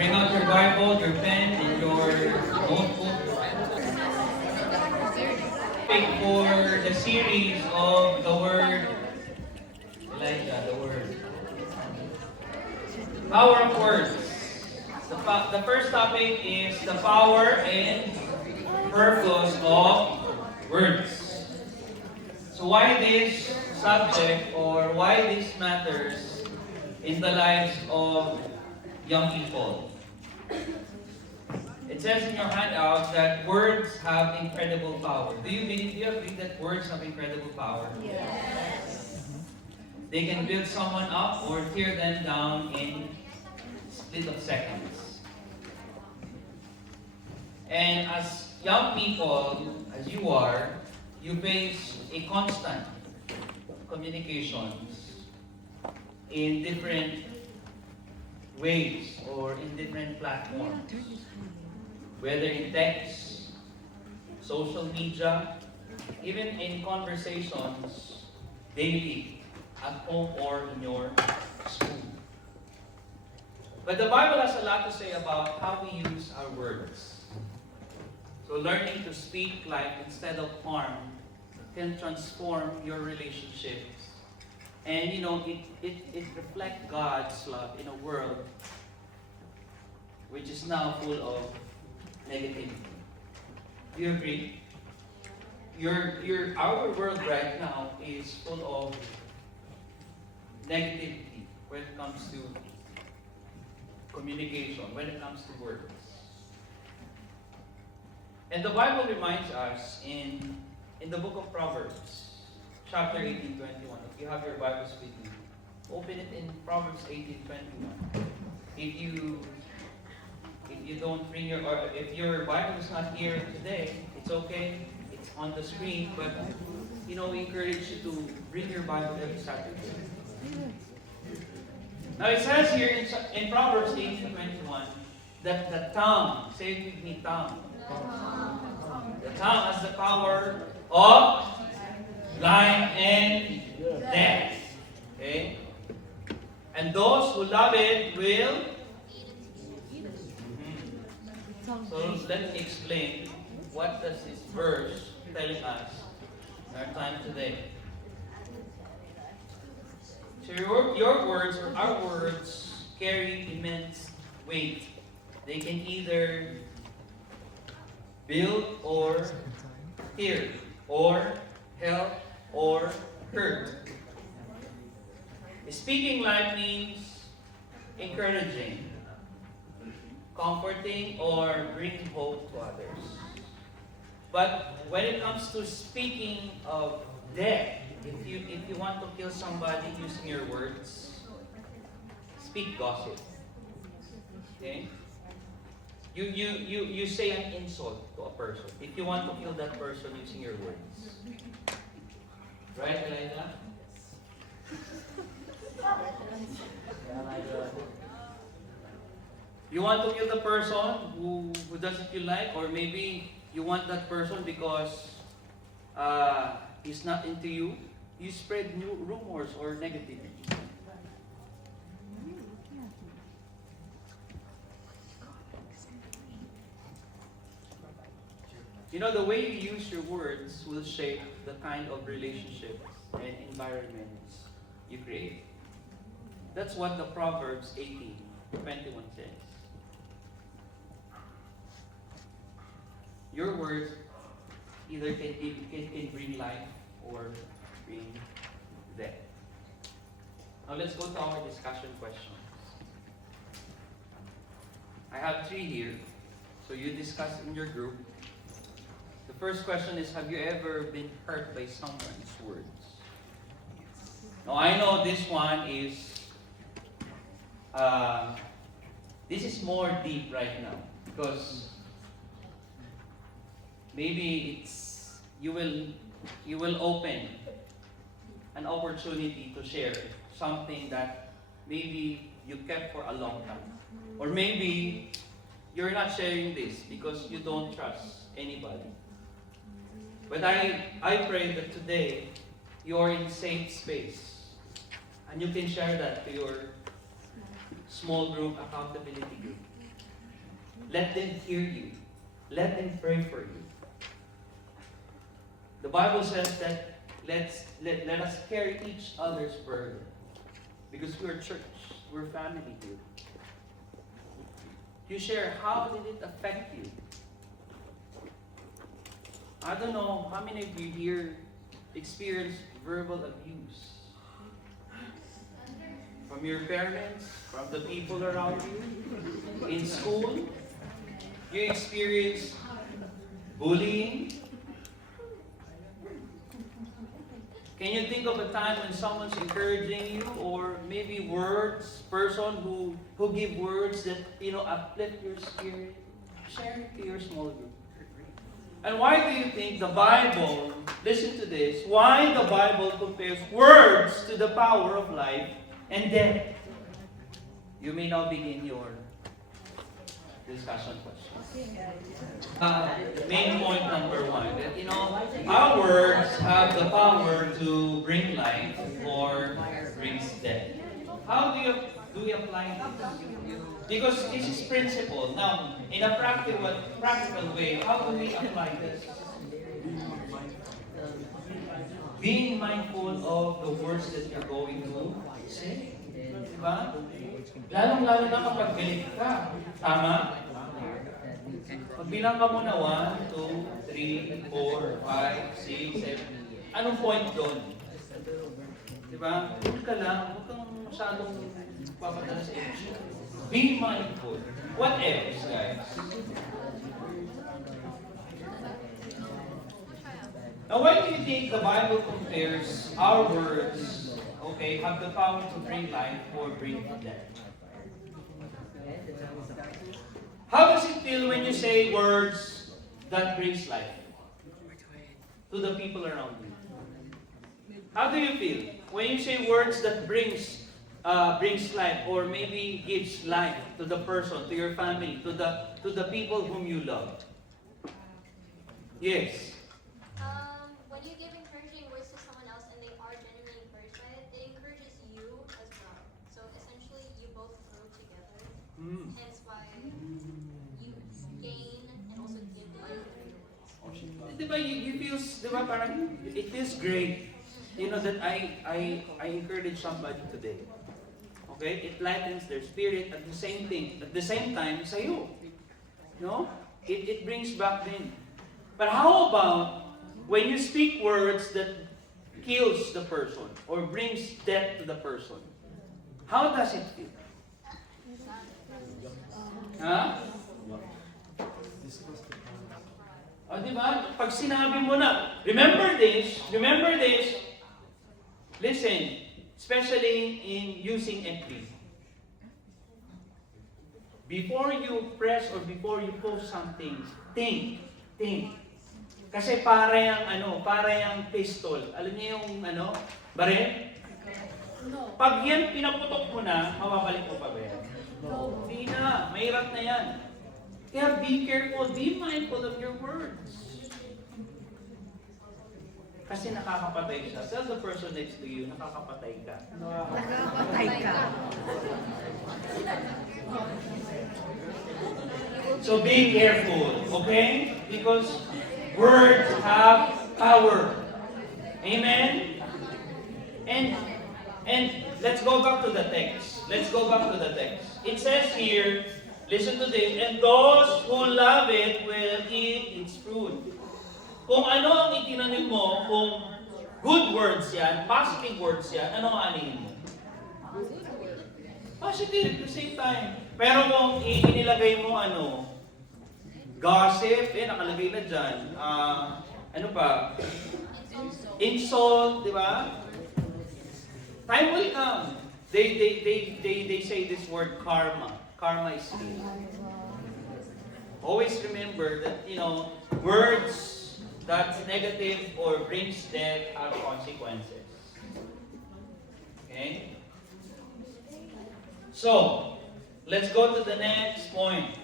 Bring out your Bible, your pen, and your notebook. Pick for the series of the Word, Elijah, the Word. Power of words. The first topic is the power and purpose of words. So why this subject or why this matters in the lives of young people? It says in your handout that words have incredible power. Do you agree that words have incredible power? Yes. They can build someone up or tear them down in split of seconds. And as young people, as you are, you face a constant communications in different ways or in different platforms. Whether in text, social media, even in conversations daily, at home or in your school. But the Bible has a lot to say about how we use our words. So learning to speak life instead of harm can transform your relationships. And it reflects God's love in a world which is now full of negativity. Do you agree? Our world right now is full of negativity when it comes to communication, when it comes to words. And the Bible reminds us in the book of Proverbs, chapter 18:21. If you have your Bibles with you, open it in Proverbs 18:21. If you don't bring or if your Bible is not here today, it's okay. It's on the screen, but we encourage you to bring your Bible every Saturday. Now it says here in Proverbs 18:21 that the tongue, say it with me, tongue. The tongue has the power of life and death. Okay? And those who love it will. So let me explain what does this verse telling us in our time today. So your words or our words carry immense weight. They can either build or tear, or help or hurt. Speaking life means encouraging, comforting, or bringing hope to others. But when it comes to speaking of death, if you want to kill somebody using your words, speak gossip. Okay? You say an insult to a person if you want to kill that person using your words. Right, Elijah? You want to kill the person who doesn't you like, or maybe you want that person because he's not into you. You spread new rumors or negativity. The way you use your words will shape the kind of relationships and environments you create. That's what the Proverbs 18:21 says. Your words either can bring life or bring death. Now let's go to our discussion questions. I have 3 here, so you discuss in your group. The first question is, have you ever been hurt by someone's words? Now I know this one is, this is more deep right now because maybe you will open an opportunity to share something that maybe you kept for a long time, or maybe you're not sharing this because you don't trust anybody. But I pray that today you're in safe space and you can share that to your small group accountability group. Let them hear you. Let them pray for you. The Bible says that let us carry each other's burden. Because we're church. We're family here. You share, how did it affect you? I don't know how many of you here experience verbal abuse. From your parents, from the people around you, in school, you experience bullying. Can you think of a time when someone's encouraging you, or maybe person who give words that uplift your spirit? Share it to your small group. And why do you think the Bible, listen to this, why the Bible compares words to the power of life and death? You may now begin your discussion questions. Main point number one, that our words have the power to bring life or brings death. How do we apply this? Because this is principle. Now, in a practical way, how do we apply this? Being mindful of the words that you're going to say. Diba? Lalong-lalo na kapag galit ka. Tama? Magbilang ka muna 1, 2, 3, 4, 5, 6, 7. Anong point doon? Diba? Huwag ka lang. Huwag kang masyadong papadala sa emosyon. Be mindful. What else, guys? Now, why do you think the Bible compares our words, have the power to bring life or bring death? How does it feel when you say words that brings life to the people around you? How do you feel when you say words that brings life, or maybe gives life to the person, to your family, to the people whom you love? Yes. When you give encouraging words to someone else and they are genuinely encouraged by it, it encourages you as well. So essentially, you both grow together. Hence why you gain and also give life through your words. Diba, you feel, diba, parang it feels great, that I encourage somebody today. Okay, it lightens their spirit at the same time sa'yo. No? It brings back din. But how about when you speak words that kills the person or brings death to the person? How does it feel? O, diba? Pag sinabi mo na, remember this, listen, especially in using FB. Before you press or before you post something, think. Kasi para yung pistol. Alam niyo yung baril? No. Pag yan pinaputok mo na, mababalik mo pa ba yan? No. Hindi na, mahirap na yan. Kaya be careful, be mindful of your words. Kasi nakakapatay siya. Tell the person next to you, nakakapatay ka. Nakakapatay ka. So be careful, okay? Because words have power. Amen? And let's go back to the text. It says here, listen to this, and those who love it will eat its fruit. Kung ano ang itinanim mo, kung good words yan, positive words yan, ano ang anin mo? Positive at the same time. Pero kung inilagay mo gossip, nakalagay na dyan. Ano pa? Insult, di ba? Time will come. They say this word karma. Karma is real. Always remember that, words that's negative or brings death have consequences. Okay? So, let's go to the next point.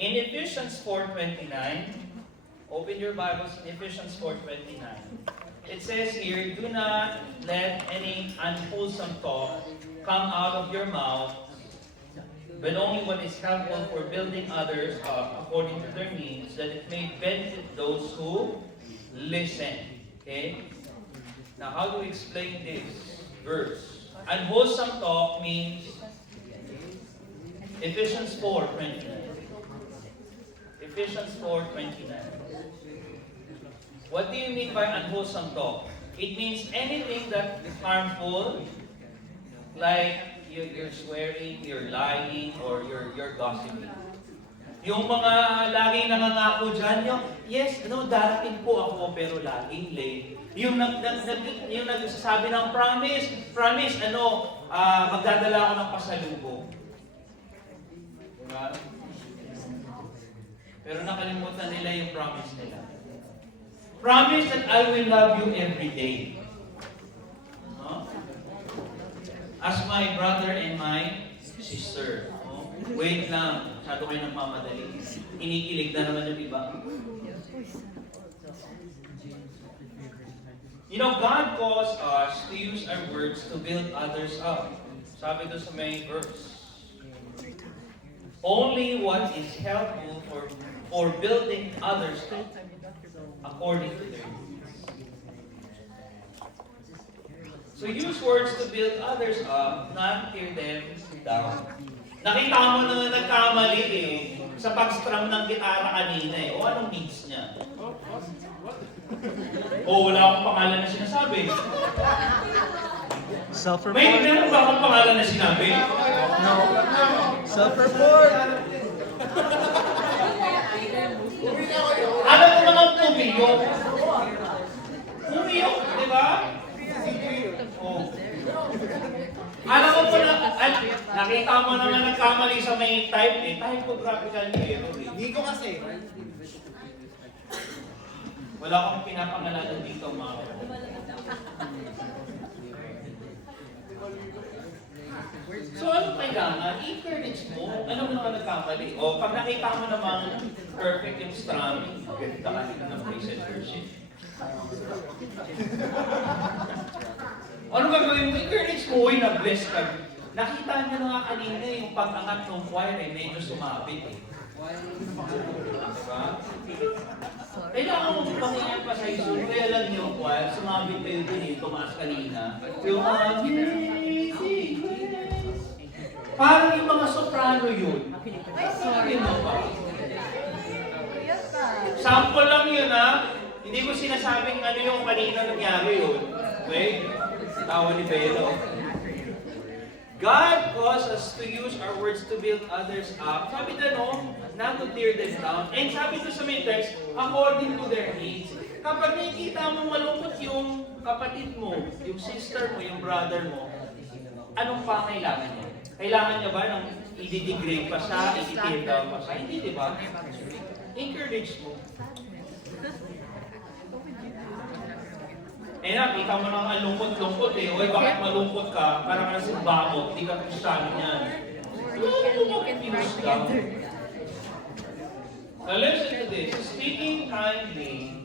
In Ephesians 4:29, open your Bibles in Ephesians 4:29. It says here, do not let any unwholesome talk come out of your mouth, but only what is helpful for building others up according to their needs, that it may benefit those who listen. Okay? Now, how do we explain this verse? Unwholesome talk means Ephesians 4:29. Ephesians 4:29. What do you mean by unwholesome talk? It means anything that is harmful, like you're swearing, you're lying, or you're gossiping. Yung mga laging nangangako dyan, yes, darating po ako, pero laging late. Yung nagsasabi ng promise, magdadala ako ng pasalubong. Diba? Pero nakalimutan nila yung promise nila. Promise that I will love you every day. No? As my brother and my sister. No? Wait lang, masyado kayo nagmamadali. Inikilig na naman yung iba. God calls us to use our words to build others up. Sabi doon sa may verse. Only what is helpful for building others up according to their needs. So use words to build others up, not tear them down. Nakita mo na nagkamali sa pag-strum ng gitara kanina O anong needs niya? Wala akong pangalan na sinasabi. Self-report. Meron ba akong pangalan na sinabi? No. Self-report. Alam mo naman pumiyok. Pumiyok, di ba? Alam mo po na, nakita mo naman nagkamali sa may type typographical error Hindi ko kasi. Wala akong pinapangalanan dito, mga kapatid. So, ano kailangan? I-encourage mo. Ano mo naman nagkamali? Pag nakita mo namang perfect yung strumming, ganda ka nila ng praise and worship. Ano gagawin mo? Encourage mo, na-bless ka. Nakita niyo na nga kanina yung pag-angat ng choir, medyo sumabit Diba? Kailangan mo pangyayan pa sa isun, kaya lang yung choir, sumabit kayo din tumaas kanina. Yung parang yung mga soprano yun. Sorry mo pa. Sample lang yun Hindi ko sinasabing yung kanina nangyari yun. Okay? Tawa ni Belo. God calls us to use our words to build others up. Sabi not to tear them down. And sabi sa may text, according to their needs. Kapag nakikita mo malungkot yung kapatid mo, yung sister mo, yung brother mo, anong pa kailangan niya? Kailangan niya ba ng i-degrade pa siya, i-tear down pa siya? Hindi, di ba? Encourage mo. Nakita mo nang lungkot-lungkot Oy, bakit malungkot ka? Parang kasi bakot, di ka Kristiyano niyan. Now listen to this. Speaking kindly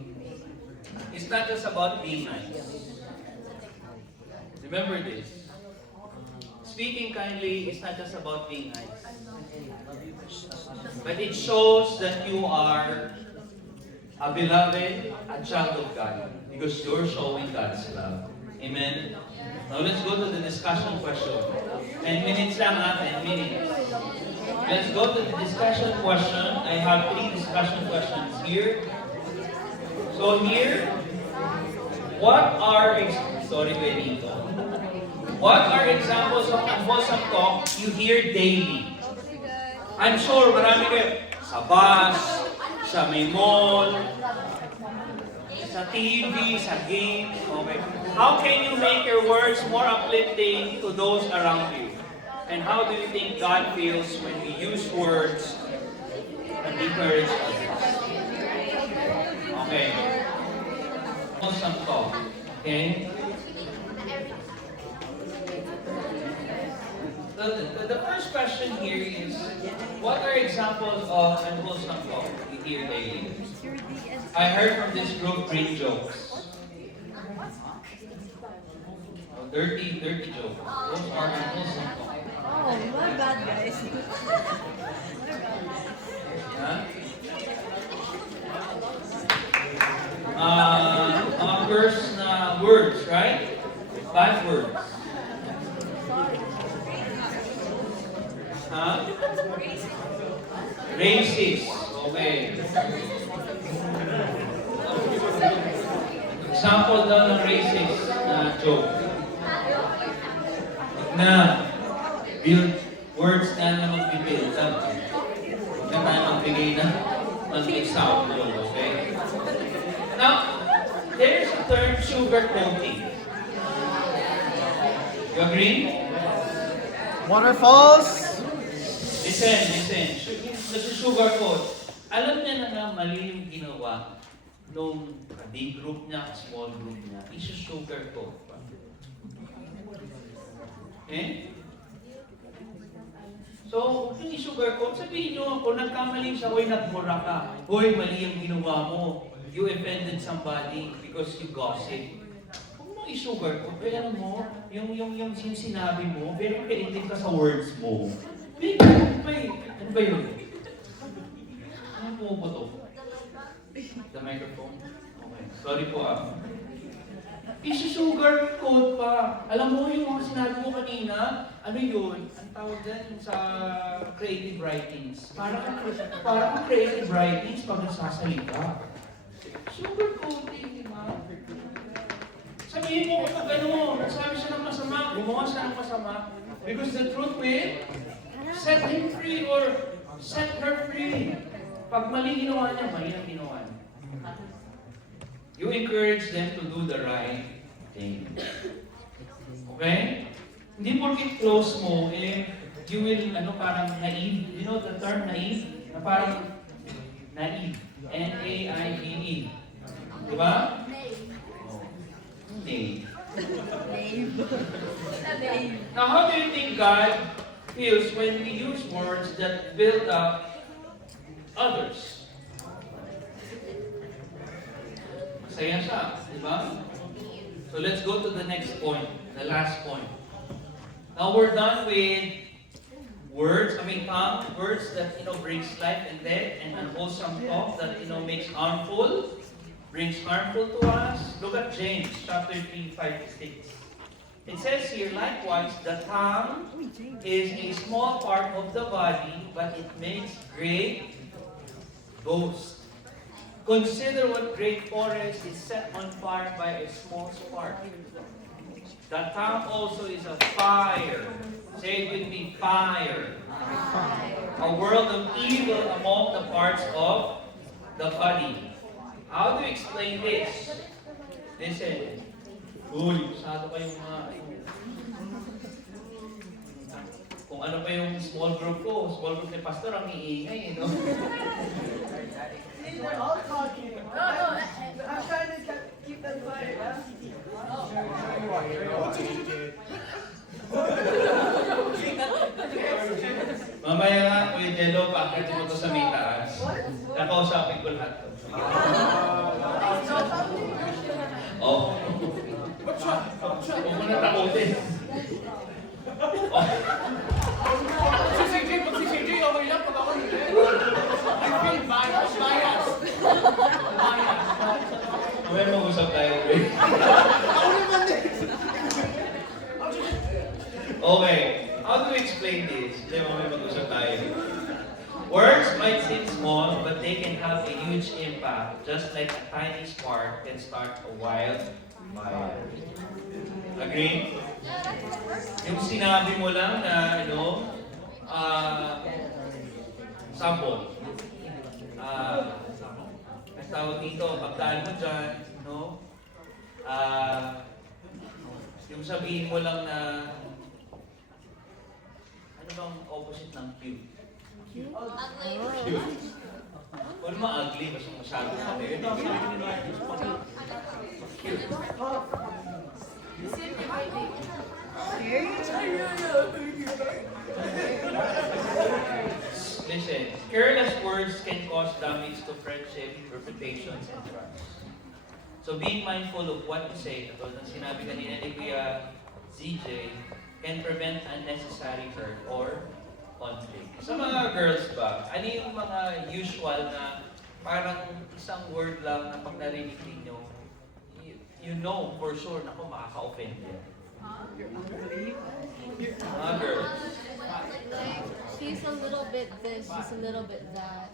is not just about being nice. Remember this. Speaking kindly is not just about being nice. But it shows that you are a beloved, a child of God, because you're showing God's love. Amen? Now let's go to the discussion question. 10 minutes lang 10 minutes. Let's go to the discussion question. I have 3 discussion questions here. So here, what are examples of unwholesome talk you hear daily? I'm sure marami kayo sa bus, sa may mall, sa TV, sa games. Okay. How can you make your words more uplifting to those around you? And how do you think God feels when we use words and encourage others? Okay. Some talk. Okay. The first question here is, what are examples of unwholesome talk you hear daily? I heard from this group green jokes. Dirty jokes. Those are unwholesome talk. Oh, my bad, guys. Ha? Mga curse na words, right? Bad words. Ha? Racist. Okay. Example daw ng racist na joke. Na build words na mag-build up. Huwag na tayo magbigay ng example, okay? Now, there's a term sugar coating. You agree? Waterfalls. Listen. Sugar coat. Alam niya na mali yung ginawa nung big group niya, small group niya. Sugar coat. Eh? So, kung i-sugar coat, sabihin nyo, kung nagkamali siya, hoy, nagmura ka. Hoy, mali yung ginawa mo. You offended somebody because you gossip. Huwag mo i-sugar coat. Kaya alam mo, yung sinabi mo, very creative ka sa words mo. Wait, ano ba yun? Ano po po to? The microphone? Okay. Sorry po Isu-sugar coat pa. Alam mo yung mga sinabi mo kanina, ano yun? Ang tawag din sa creative writings. Para creative writings pag nagsasalita. Sugar coating, di ba? Sabihin mo kapag nagsabi siya ng masama, gumawa siya ng masama, because the truth will set him free or set her free. Pag mali ginawa niya, mali ang ginawa niya. You encourage them to do the right thing. Okay? Hindi porkit close mo, you will, parang naive. You know the term naive? Na parang naive. N-A-I-V-E. Diba? Naive. Now, how do you think God feels when we use words that build up others? Masaya siya, di ba? So let's go to the next point, the last point. Now we're done with words that brings life and death, and unwholesome talk that makes brings harmful to us. Look at James chapter 3, 5-6. It says here, likewise, the tongue is a small part of the body, but it makes great boast. Consider what great forest is set on fire by a small spark. The tongue also is a fire. Say it with me, fire. A world of evil among the parts of the body. How do you explain this? Listen. Uy, masyado kayong mga... Kung ano pa yung small group ko, small group ni Pastor, ang iingay, no? We're all talking. No. I'm trying to keep that quiet. Mamaya nga, Kuya Jello, pakit mo to sa may taas. Nakausapin ko lahat to. Oh. Huwag mo na takutin. Si CJ, okay lang pag ako hindi. I feel biased. Mamaya mag-usap tayo, Kuya. Okay. How do we explain this? Hindi, mamaya mag-usap tayo. Words might seem small, but they can have a huge impact. Just like a tiny spark can start a wildfire. Agree? Yung sinabi mo lang na, sample. Ang tawag dito, pagdaan mo dyan, yung sabihin mo lang na, ano bang opposite ng cute? Ugly. Cute. Huwag naman ugly, kasi masyado na yun. Cute. Listen, careless words can cause damage to friendship, reputations, and trust. So being mindful of what you say, katulad ng sinabi kanina ni Kuya ZJ, can prevent unnecessary hurt or conflict. Sa mga girls ba, ano yung mga usual na parang isang word lang na pag narinig ninyo, you know for sure, naku, makaka-offend yan. Mga girls. She's a little bit this, she's a little bit that.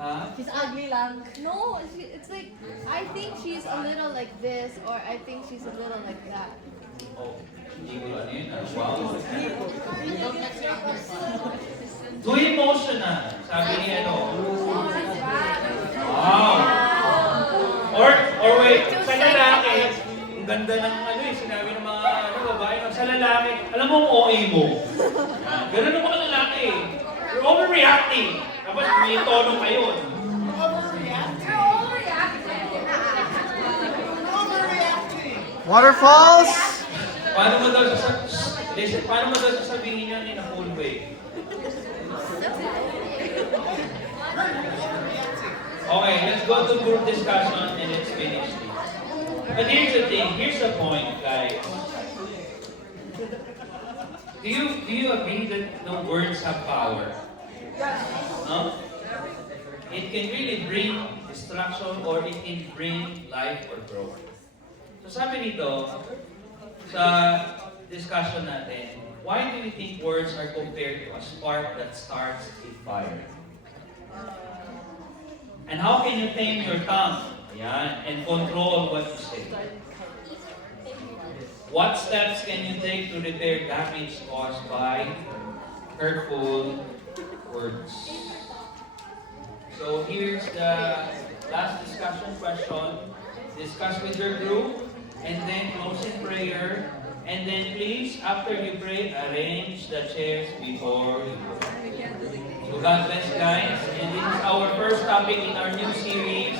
Ha? She's ugly lang. No, it's like, I think she's a little like this, or I think she's a little like that. Oh, hindi ko ano yun ah. Wow. Too emotional, sabi ni ano. Wow. Or wait, sa lalaki, ang ganda ng ano eh, sinabi ng mga ano, babae, sa lalaki, alam mo ang OA mo. Ganun ang mga lalaki eh. You're overreacting. Tapos may tono kayo. Waterfalls. Paano mo daw listen, paano mo daw sasabihin yan in a cool way? Okay, let's go to group discussion and let's finish this. But here's the thing, here's the point, guys. Do you agree that the words have power? No? It can really bring destruction or it can bring life or growth. So sabi nito, sa discussion natin, why do you think words are compared to a spark that starts a fire? And how can you tame your tongue? Ayan, and control what you say? What steps can you take to repair damage caused by hurtful words? So here's the last discussion question. Discuss with your group, and then close in prayer. And then please, after you pray, arrange the chairs before you go. So God bless, guys. And this is our first topic in our new series,